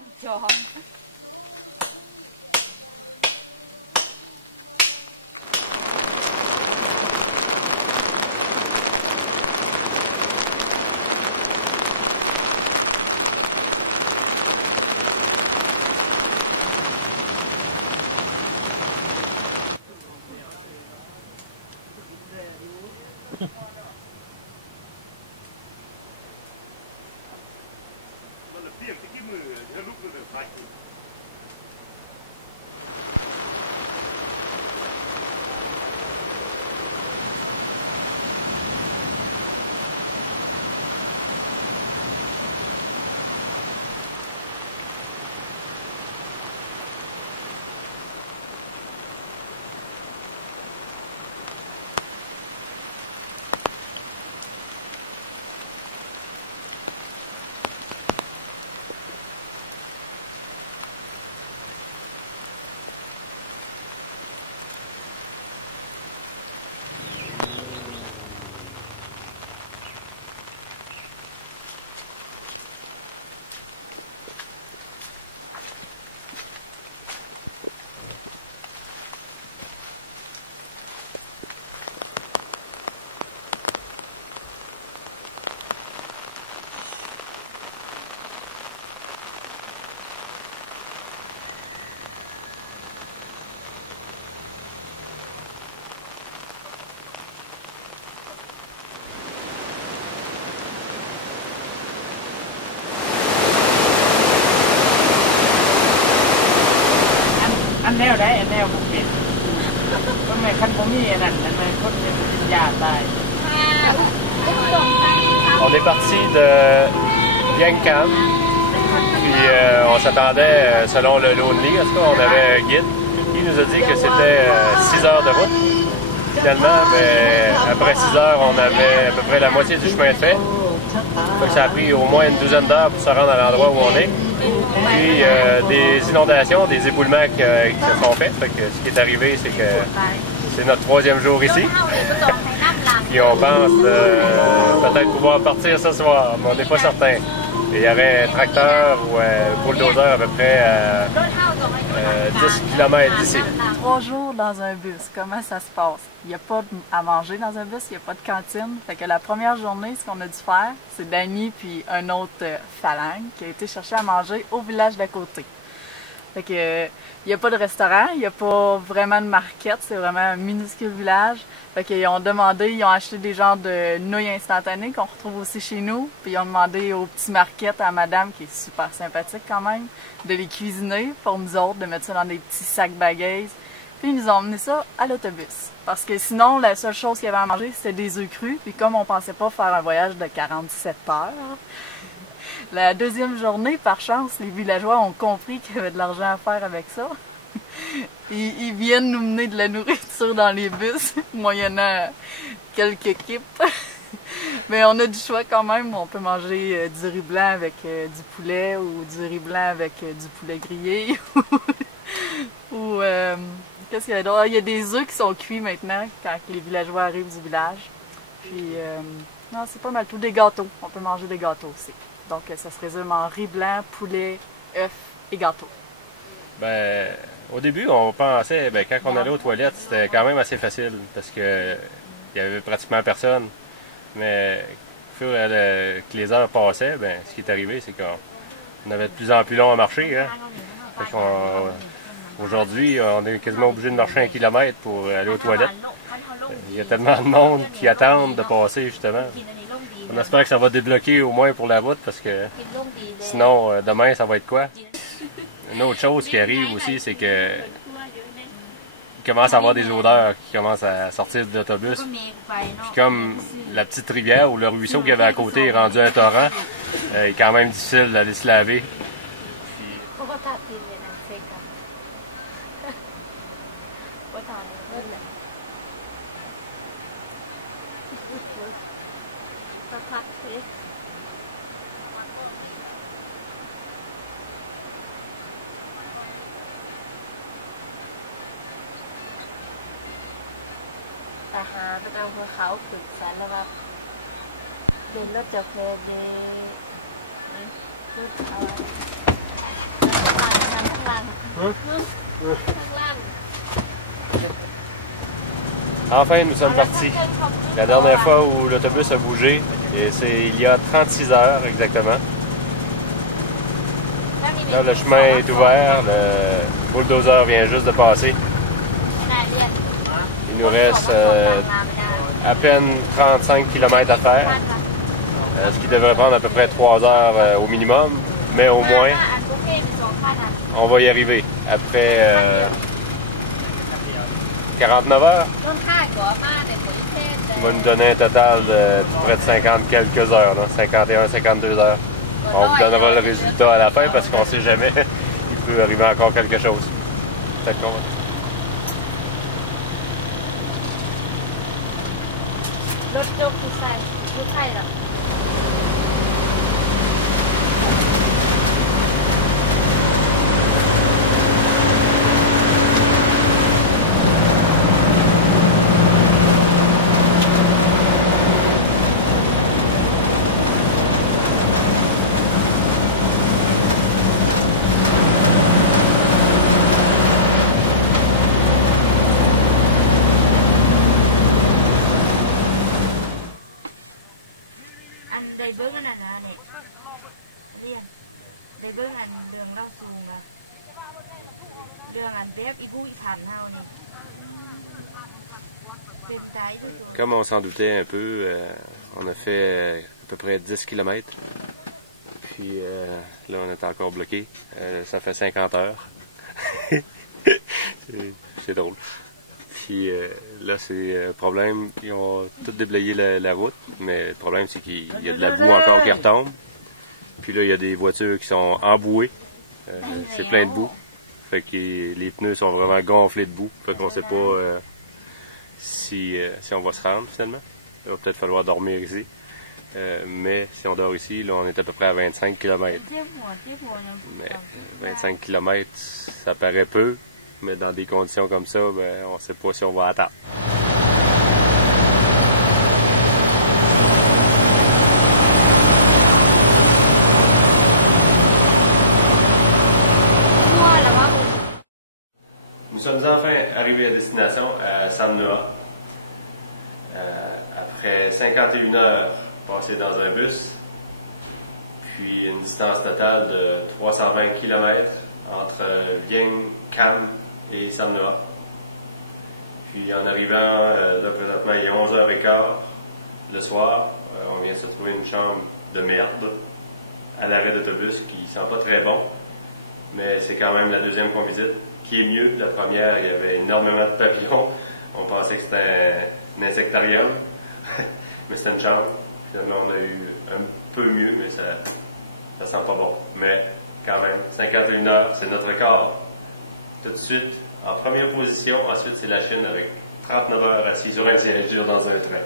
นจอมแนวได้แนวบุกปิดก็ไม่คันผมมีนั่นมันคนเป็นปัญญาตาย On est parti de Yankan, puis on s'attendait, selon le Lonely, en tout cas, on avait un guide qui nous a dit que c'était 6 heures de route. Finalement, mais après 6 heures, on avait à peu près la moitié du chemin de fait. Donc, ça a pris au moins une douzaine d'heures pour se rendre à l'endroit où on est. Puis des inondations, des éboulements qui se sont faits. Ce qui est arrivé, c'est que c'est notre 3e jour ici. Puis on pense peut-être pouvoir partir ce soir, mais on n'est pas certain. Il y aurait un tracteur ou un bulldozer à peu près à 10 km d'ici. 3 jours dans un bus, comment ça se passe? Il n'y a pas à manger dans un bus, il n'y a pas de cantine. Fait que la première journée, ce qu'on a dû faire, c'est Danny puis un autre phalange qui a été chercher à manger au village d'à côté. Fait que il n'y a pas de restaurant, il n'y a pas vraiment de market, c'est vraiment un minuscule village. Fait qu'ils ont demandé, ils ont acheté des genres de nouilles instantanées qu'on retrouve aussi chez nous. Puis ils ont demandé au petit market à madame, qui est super sympathique quand même, de les cuisiner pour nous autres, de mettre ça dans des petits sacs bagages. Puis ils nous ont emmené ça à l'autobus. Parce que sinon, la seule chose qu'il y avait à manger, c'était des œufs crus. Puis comme on pensait pas faire un voyage de 47 heures, la deuxième journée, par chance, les villageois ont compris qu'il y avait de l'argent à faire avec ça. Ils viennent nous mener de la nourriture dans les bus, moyennant quelques kipes. Mais on a du choix quand même. On peut manger du riz blanc avec du poulet ou du riz blanc avec du poulet grillé. Ou qu'est-ce qu'il y a d'autre? Il y a des œufs qui sont cuits maintenant quand les villageois arrivent du village. Puis, non, c'est pas mal tout. Des gâteaux. On peut manger des gâteaux aussi. Donc, ça se résume en riz blanc, poulet, œufs et gâteaux. Ben, au début, on pensait, quand on allait aux toilettes, c'était quand même assez facile parce que il y avait pratiquement personne. Mais au fur et à mesure que les heures passaient, ce qui est arrivé, c'est qu'on avait de plus en plus long à marcher. Hein. Fait aujourd'hui, on est quasiment obligé de marcher 1 kilomètre pour aller aux toilettes. Il y a tellement de monde qui attendent de passer, justement. On espère que ça va débloquer au moins pour la route, parce que sinon, demain, ça va être quoi? Une autre chose qui arrive aussi, c'est que il commence à avoir des odeurs qui commencent à sortir de l'autobus. Puis comme la petite rivière ou le ruisseau qu'il y avait à côté est rendu un torrent, il est quand même difficile d'aller se laver. Puis, อาหารเป็นเอาหัวเขาขึ้นสันแล้วครับเดินรถจากแฟนเดย์นี่รถเอา Enfin, nous sommes partis. La dernière fois où l'autobus a bougé, et c'est il y a 36 heures exactement. Là, le chemin est ouvert, le bulldozer vient juste de passer. Il nous reste à peine 35 km à faire, ce qui devrait prendre à peu près 3 heures au minimum, mais au moins, on va y arriver après 49 heures. Ça va nous donner un total de près de 50 quelques heures, 51-52 heures. On vous donnera le résultat à la fin parce qu'on ne sait jamais. Il peut arriver encore quelque chose. Peut-être qu'on va... Comme on s'en doutait un peu, on a fait à peu près 10 km. Puis là, on est encore bloqué. Ça fait 50 heures. C'est drôle. Puis là, c'est un problème. Ils ont tout déblayé la route, mais le problème, c'est qu'il y a de la boue encore qui retombe. Puis là, il y a des voitures qui sont embouées. C'est plein de boue. Fait que les pneus sont vraiment gonflés de boue. Fait qu'on sait pas si on va se rendre finalement. Il va peut-être falloir dormir ici. Mais si on dort ici, là, on est à peu près à 25 km. Mais 25 km, ça paraît peu. Mais dans des conditions comme ça, ben, on ne sait pas si on va attendre. Nous sommes enfin arrivés à destination, à Sannoa. Après 51 heures passées dans un bus, puis une distance totale de 320 km entre Vieng, Kham et Sannoa. Puis en arrivant, là présentement il est 11h15 le soir, on vient de se trouver une chambre de merde à l'arrêt d'autobus qui sent pas très bon, mais c'est quand même la deuxième qu'on visite, qui est mieux. La première, il y avait énormément de papillons, on pensait que c'était un insectarium, mais c'était une chambre. Finalement on a eu un peu mieux, mais ça sent pas bon. Mais quand même, 51 heures, c'est notre record. Tout de suite, en première position, ensuite c'est la Chine avec 39 heures assis sur un siège dur dans un train.